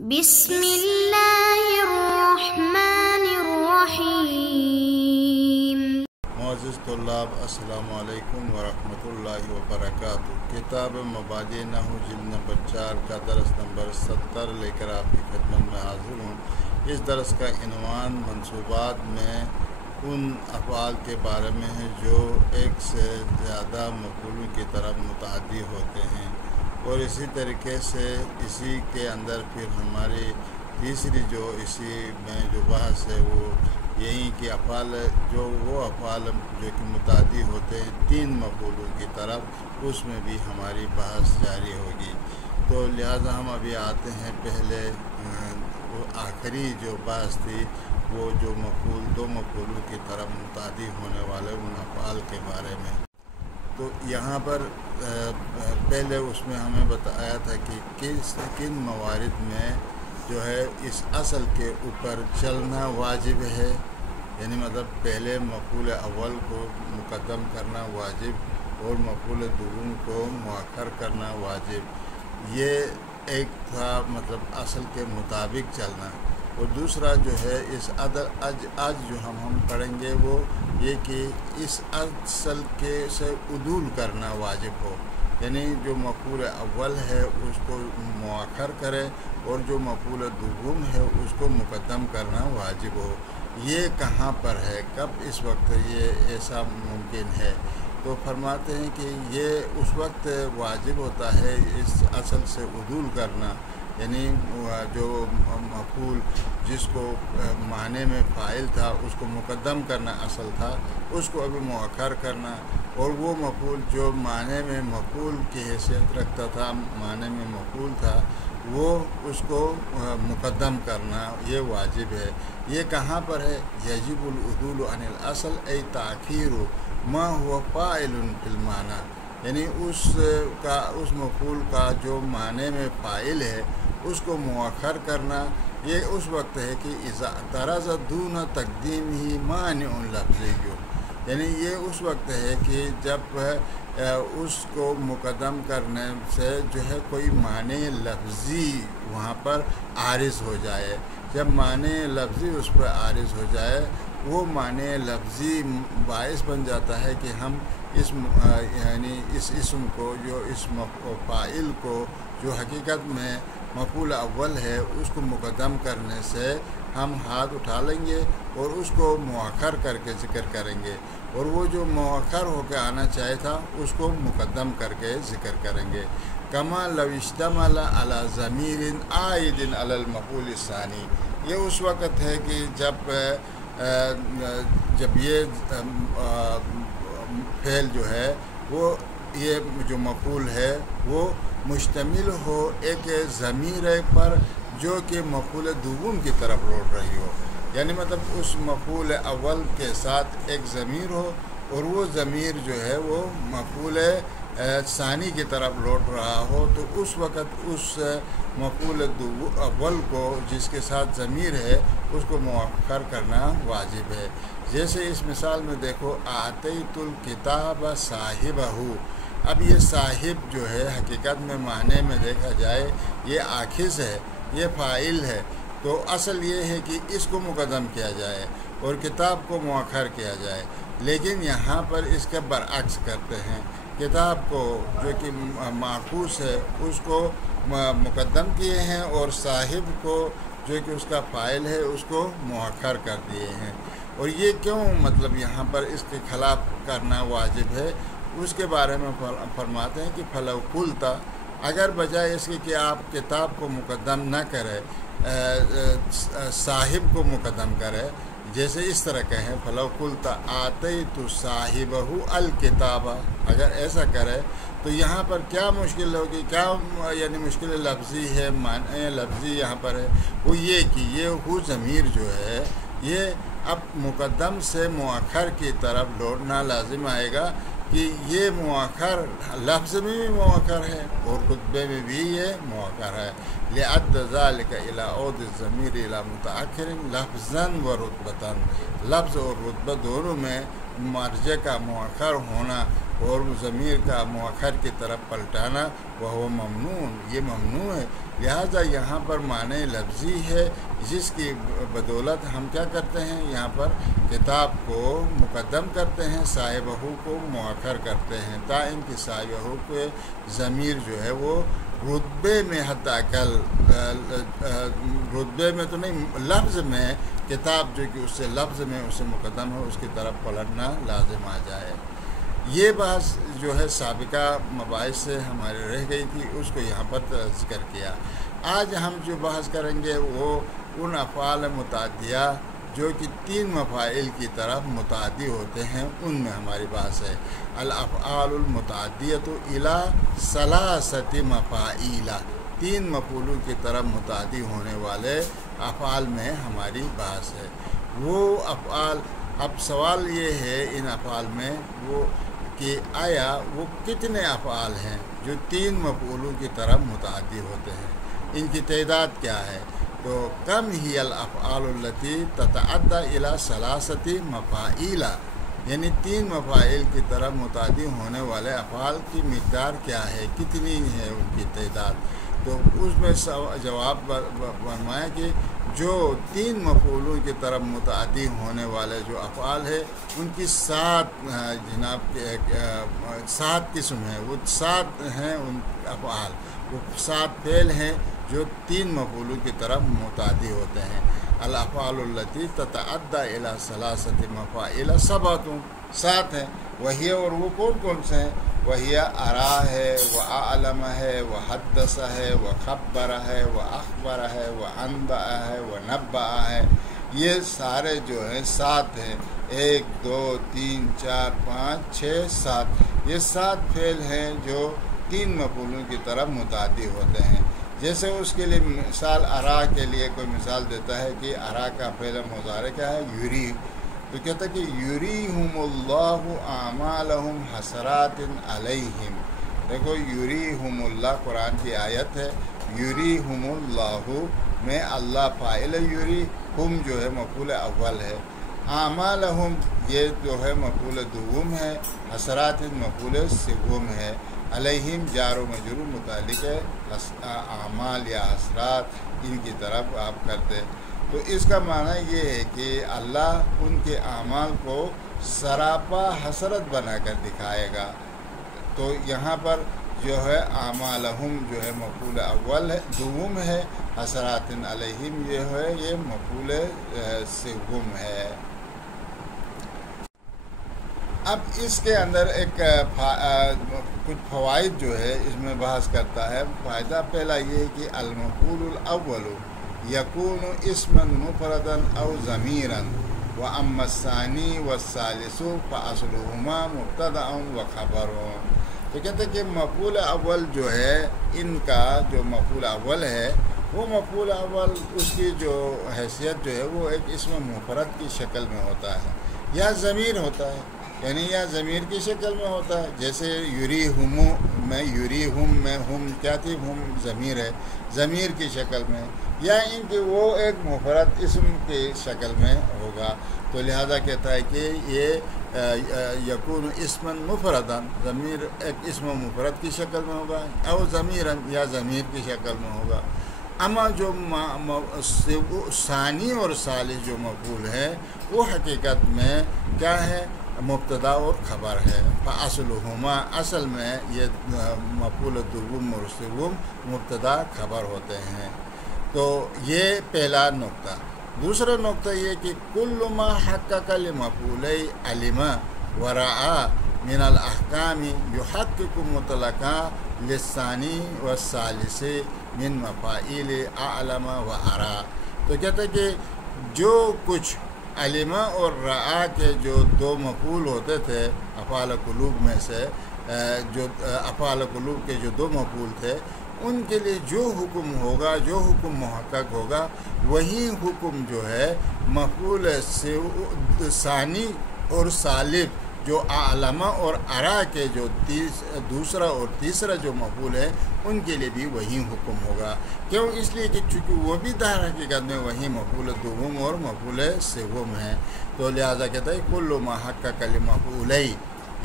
بسم اللہ الرحمن الرحیم۔ معزز طلاب، السلام علیکم ورحمۃ اللہ وبرکاتہ۔ کتاب مبادئ نحو جلد نمبر 4 کا درس نمبر 70 لے کر آپ کی خدمت میں حاضر ہوں۔ اس درس کا عنوان منصوبات میں ان افعال کے بارے میں ہے جو ایک سے زیادہ مفعولوں کی طرف متعدی ہوتے ہیں، اور اسی طریقے سے اسی کے اندر پھر ہماری تیسری اسی میں جو بحث ہے وہ یہی کہ افعال وہ افعال جو کہ متعدی ہوتے ہیں 3 مفعولوں کی طرف، اس میں بھی ہماری بحث جاری ہوگی۔ تو لہٰذا ہم ابھی آتے ہیں پہلے وہ آخری جو بحث تھی وہ جو 2 مفعولوں کی طرف متعدی ہونے والے ان افعال کے بارے میں۔ تو یہاں پر پہلے اس میں ہمیں بتایا تھا کہ کن موارد میں جو ہے اس اصل کے اوپر چلنا واجب ہے، یعنی مطلب پہلے مفعول اول کو مقدم کرنا واجب اور مفعول دوم کو مؤخر کرنا واجب۔ یہ ایک تھا مطلب اصل کے مطابق چلنا، اور دوسرا جو ہے اس آج جو ہم پڑھیں گے وہ یہ کہ اس اصل کے سے عدول کرنا واجب ہو، یعنی جو مفعول اول ہے اس کو مؤخر کرے اور جو مفعول دوم ہے اس کو مقدم کرنا واجب ہو۔ یہ کہاں پر ہے، کب اس وقت یہ ایسا ممکن ہے؟ تو فرماتے ہیں کہ یہ اس وقت واجب ہوتا ہے اس اصل سے عدول کرنا، یعنی جو مفعول جس کو معنی میں فاعل تھا اس کو مقدم کرنا اصل تھا، اس کو ابھی مؤخر کرنا، اور وہ مفعول جو معنی میں مفعول کی حیثیت رکھتا تھا، معنی میں مفعول تھا، وہ اس کو مقدم کرنا یہ واجب ہے۔ یہ کہاں پر ہے؟ یجب العدول عن الاصل ای تاخیر ما هو فاعل فی المعنی، یعنی اس مفعول کا جو معنی میں فاعل ہے اس کو مؤخر کرنا یہ اس وقت ہے کہ اذا اعترض دون تقدیم ہی مانع لفظی، یعنی یہ اس وقت ہے کہ جب اس کو مقدم کرنے سے جو ہے کوئی معنی لفظی وہاں پر عارض ہو جائے۔ جب معنی لفظی اس پر عارض ہو جائے، وہ معنی لفظی باعث بن جاتا ہے کہ ہم یعنی اس اسم کو جو اس فاعل کو جو حقیقت میں مفعول اول ہے اس کو مقدم کرنے سے ہم ہاتھ اٹھا لیں گے اور اس کو مؤخر کر کے ذکر کریں گے، اور وہ جو مؤخر ہو کے آنا چاہے تھا اس کو مقدم کر کے ذکر کریں گے۔ کما لو اشتمل علی ضمیر عائد علی المفعول الثانی، یہ اس وقت ہے کہ جب یہ فعل جو ہے وہ یہ جو مفعول ہے وہ مشتمل ہو ایک ضمیر پر جو کہ مفعول دوم کی طرف لوٹ رہی ہو، یعنی مطلب اس مفعول اول کے ساتھ ایک ضمیر ہو اور وہ ضمیر جو ہے وہ مفعول ثانی کی طرف لوٹ رہا ہو، تو اس وقت اس مفعول اول کو جس کے ساتھ ضمیر ہے اس کو مؤخر کرنا واجب ہے۔ جیسے اس مثال میں دیکھو، آتیت الکتاب صاحبہ، اب یہ صاحب جو ہے حقیقت میں معنی میں دیکھا جائے یہ آخذ ہے، یہ فاعل ہے، تو اصل یہ ہے کہ اس کو مقدم کیا جائے اور کتاب کو مؤخر کیا جائے، لیکن یہاں پر اس کے برعکس کرتے ہیں، کتاب کو جو کہ ماخوذ ہے اس کو مقدم کیے ہیں اور صاحب کو جو کہ اس کا فاعل ہے اس کو مؤخر کر دیے ہیں۔ اور یہ کیوں مطلب یہاں پر اس کے خلاف کرنا واجب ہے، اس کے بارے میں فرماتے ہیں کہ فلو قلت، اگر بجائے اس کے کہ آپ کتاب کو مقدم نہ کرے صاحب کو مقدم کرے، جیسے اس طرح کہیں فلو قلت آتیت صاحبہ الکتاب، اگر ایسا کرے تو یہاں پر کیا مشکل ہوگی، کیا یعنی مشکل لفظی ہے، معنی لفظی یہاں پر ہے، وہ یہ کہ یہ ہو ضمیر جو ہے یہ اب مقدم سے مؤخر کی طرف لوٹنا لازم آئے گا کہ یہ مؤخر لفظ میں بھی مؤخر ہے اور خطبے میں بھی یہ مؤخر ہے۔ لِعَدَّ ذَلِكَ إِلَىٰ عُودِ الضَّمِيرِ إِلَىٰ مُتَأَخِّرٍ لَفْظًا وَرُتْبَةً، لفظ اور رتبہ دونوں میں مرجع کا مؤخر ہونا اور ضمیر کا مؤخر کی طرف پلٹانا وہ ممنوع، یہ ممنوع ہے۔ لہذا یہاں پر معنی لفظی ہے، جس کی بدولت ہم کیا کرتے ہیں، یہاں پر کتاب کو مقدم کرتے ہیں، صاحبہ کو مؤخر کرتے ہیں، تا ان کی صاحبہ کے ضمیر جو ہے وہ رتبے میں حتی اقل، رتبے میں تو نہیں، لفظ میں کتاب جو کہ اس سے لفظ میں اس سے مقدم ہو، اس کی طرف پلٹنا لازم آ جائے۔ یہ بحث جو ہے سابقہ مباحث سے ہمارے رہ گئی تھی، اس کو یہاں پر ذکر کیا۔ آج ہم جو بحث کریں گے وہ ان افعال متعدیہ جو کہ 3 مفاعل کی طرف متعدی ہوتے ہیں، ان میں ہماری بحث ہے۔ الافعال المتعدیۃ الی 3 مفاعیل، 3 مفعولوں کی طرف متعدی ہونے والے افعال میں ہماری بحث ہے۔ وہ افعال، اب سوال یہ ہے ان افعال میں وہ کہ آیا وہ کتنے افعال ہیں جو 3 مفعولوں کی طرف متعدی ہوتے ہیں، ان کی تعداد کیا ہے؟ تو کم ہی الافعال التی تتعدی الی 3 مفاعیل، یعنی 3 مفاعل کی طرف متعدی ہونے والے افعال کی مقدار کیا ہے، کتنی ہے ان کی تعداد؟ تو اس میں جواب فرمایا کہ جو 3 مفعولوں کی طرف متعدی ہونے والے جو افعال ہیں ان کی 7 قسم ہیں، وہ 7 ہیں ان افعال، وہ 7 فعل ہیں جو 3 مفعولوں کی طرف متعدی ہوتے ہیں۔ الافعال التی تتعدی الی 3 مفاعیل 7 ہیں، وہی، اور وہ کون کون سے ہیں؟ وہی ارا ہے، وہ اعلم ہے، وہ حدث ہے، وہ خبر ہے، وہ اخبر ہے، وہ انبأ ہے، وہ نبأ ہے۔ یہ سارے جو ہیں 7 ہیں، 1 2 3 4 5 6 7، یہ 7 فعل ہیں جو 3 مفعولوں کی طرف متعدی ہوتے ہیں۔ جیسے اس کے لیے مثال ارا کے لیے کوئی مثال دیتا ہے کہ ارا کا فعل مضارع کیا ہے؟ یری، تو کہتا ہے کہ یریہم اللہ اعمالہم حسرات علیہم۔ دیکھو یریہم اللہ قرآن کی آیت ہے، یریہم اللہ میں اللہ فاعل، یری ہم جو ہے مفعول اول ہے، اعمالہم یہ جو ہے مفعول دوم ہے، حسرات مفعول سوم ہے، علیہم جار و مجرور متعلق ہے اعمال یا حسرات، ان کی طرف آپ کرتے۔ تو اس کا معنی یہ ہے کہ اللہ ان کے اعمال کو سراپا حسرت بنا کر دکھائے گا۔ تو یہاں پر جو ہے اعمالہم جو ہے مفعول اول ہے، دوم ہے، حسرات علیہم یہ ہے یہ مفعول سوم ہے۔ اب اس کے اندر ایک کچھ فوائد جو ہے اس میں بحث کرتا ہے۔ فائدہ پہلا یہ ہے کہ المفعول الاول یکون اسما مفردا او ضمیرا واما الثانی والثالث فاصلهما مبتدا وخبر۔ تو کہتے ہیں کہ مفعول اول جو ہے ان کا جو مفعول اول ہے وہ مفعول اول اس کی جو حیثیت جو ہے وہ ایک اسم مفرد کی شکل میں ہوتا ہے یا ضمیر ہوتا ہے، یعنی یا ضمیر کی شکل میں ہوتا ہے۔ جیسے یریہم میں، یریہم میں ہم کیا تھی؟ ہم ضمیر ہے، ضمیر کی شکل میں، یا ان کی وہ ایک مفرد اسم کی شکل میں ہوگا۔ تو لہذا کہتا ہے کہ یہ یکون اسما مفردا، ضمیر ایک اسم مفرد کی شکل میں ہوگا، او ضمیرا یا ضمیر کی شکل میں ہوگا۔ اما جو ثانی اور ثالث جو مفعول ہے وہ حقیقت میں کیا ہے؟ مبتدا اور خبر ہے۔ فاصلهما، اصل میں یہ مفعول دوم اور سوم مبتدا خبر ہوتے ہیں۔ تو یہ پہلا نقطہ۔ دوسرا نقطہ یہ کہ کل ما حقق لمفعولی علم ورعا من الاحکام یحقق مطلقا للثانی والثالث من مفاعیل اعلم و ارا۔ تو کہتا ہے کہ جو کچھ علمہ اور رعا کے جو 2 مفعول ہوتے تھے افعال قلوب میں سے، جو افعال قلوب کے جو 2 مفعول تھے، ان کے لیے جو حکم ہوگا، جو حکم محقق ہوگا، وہی حکم جو ہے مفعول ثانی اور ثالث جو اعلمہ اور ارا کے جو دوسرا اور تیسرا جو مفعول ہے ان کے لیے بھی وہی حکم ہوگا۔ کیوں؟ اس لیے کہ چونکہ وہ بھی در حقیقت میں وہی مفعول دوم اور مفعول سوم ہیں۔ تو لہذا کہتا ہے کل ما حقق لمفعولی،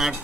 8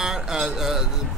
8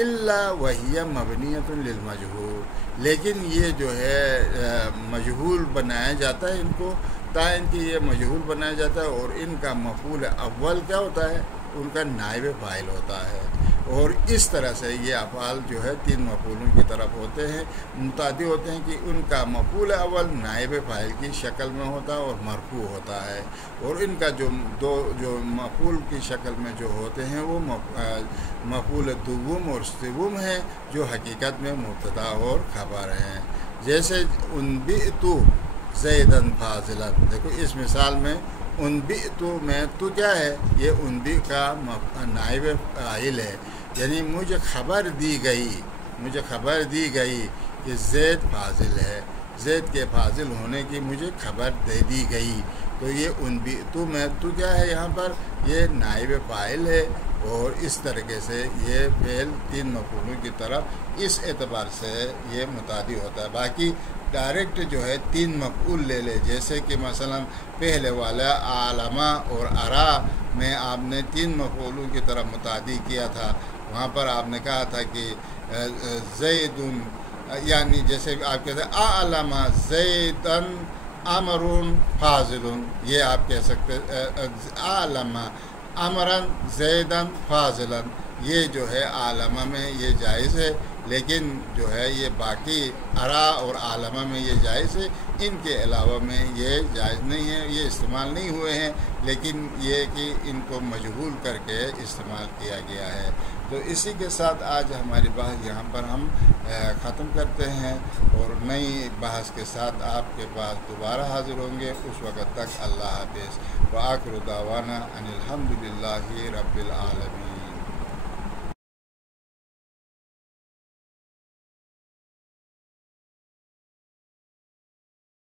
الا وہی مبنیۃ للمجہول، لیکن یہ جو ہے مجہول بنایا جاتا ہے، ان کو تائین کہ یہ مجہول بنایا جاتا ہے، اور ان کا مفعول اول کیا ہوتا ہے؟ ان کا نائب فاعل ہوتا ہے۔ اور اس طرح سے یہ افعال جو ہے تین مفعولوں کی طرف ہوتے ہیں، متعدی ہوتے ہیں کہ ان کا مفعول اول نائب فاعل کی شکل میں ہوتا ہے اور مرفوع ہوتا ہے، اور ان کا جو مفعول کی شکل میں جو ہوتے ہیں وہ مفعول دوم اور سوم ہیں، جو حقیقت میں مبتدا اور خبر ہیں۔ جیسے انبئت زیدن فاضلا، دیکھو اس مثال میں انبئت میں تو کیا ہے؟ یہ انبئ کا نائب فاعل ہے، یعنی مجھے خبر دی گئی کہ زید فاضل ہے، زید کے فاضل ہونے کی مجھے خبر دے دی گئی، تو یہ انبئت میں تو کیا ہے؟ یہاں پر یہ نائب فاعل ہے، اور اس طریقے سے یہ فعل تین مفعولوں کی طرف اس اعتبار سے یہ متعدی ہوتا ہے۔ باقی ڈائریکٹ جو ہے تین مفعول لے لے، جیسے کہ مثلا پہلے والا عالمہ اور ارا میں آپ نے تین مفعولوں کی طرف متعدی کیا تھا، وہاں پر آپ نے کہا تھا کہ زید، یعنی جیسے آپ کہتے ہیں اعلم زیدن امر فاضل، یہ آپ کہہ سکتے اعلم امرن زیدن فاضلا، یہ جو ہے عالمہ میں یہ جائز ہے، لیکن جو ہے یہ باقی ارا اور عالمہ میں یہ جائز ہے، ان کے علاوہ میں یہ جائز نہیں ہے، یہ استعمال نہیں ہوئے ہیں، لیکن یہ کہ ان کو مجہول کر کے استعمال کیا گیا ہے۔ تو اسی کے ساتھ آج ہماری بحث یہاں پر ہم ختم کرتے ہیں، اور نئی بحث کے ساتھ آپ کے پاس دوبارہ حاضر ہوں گے۔ اس وقت تک اللہ حافظ، وآخر دعوانا ان الحمد للہ رب العالمین۔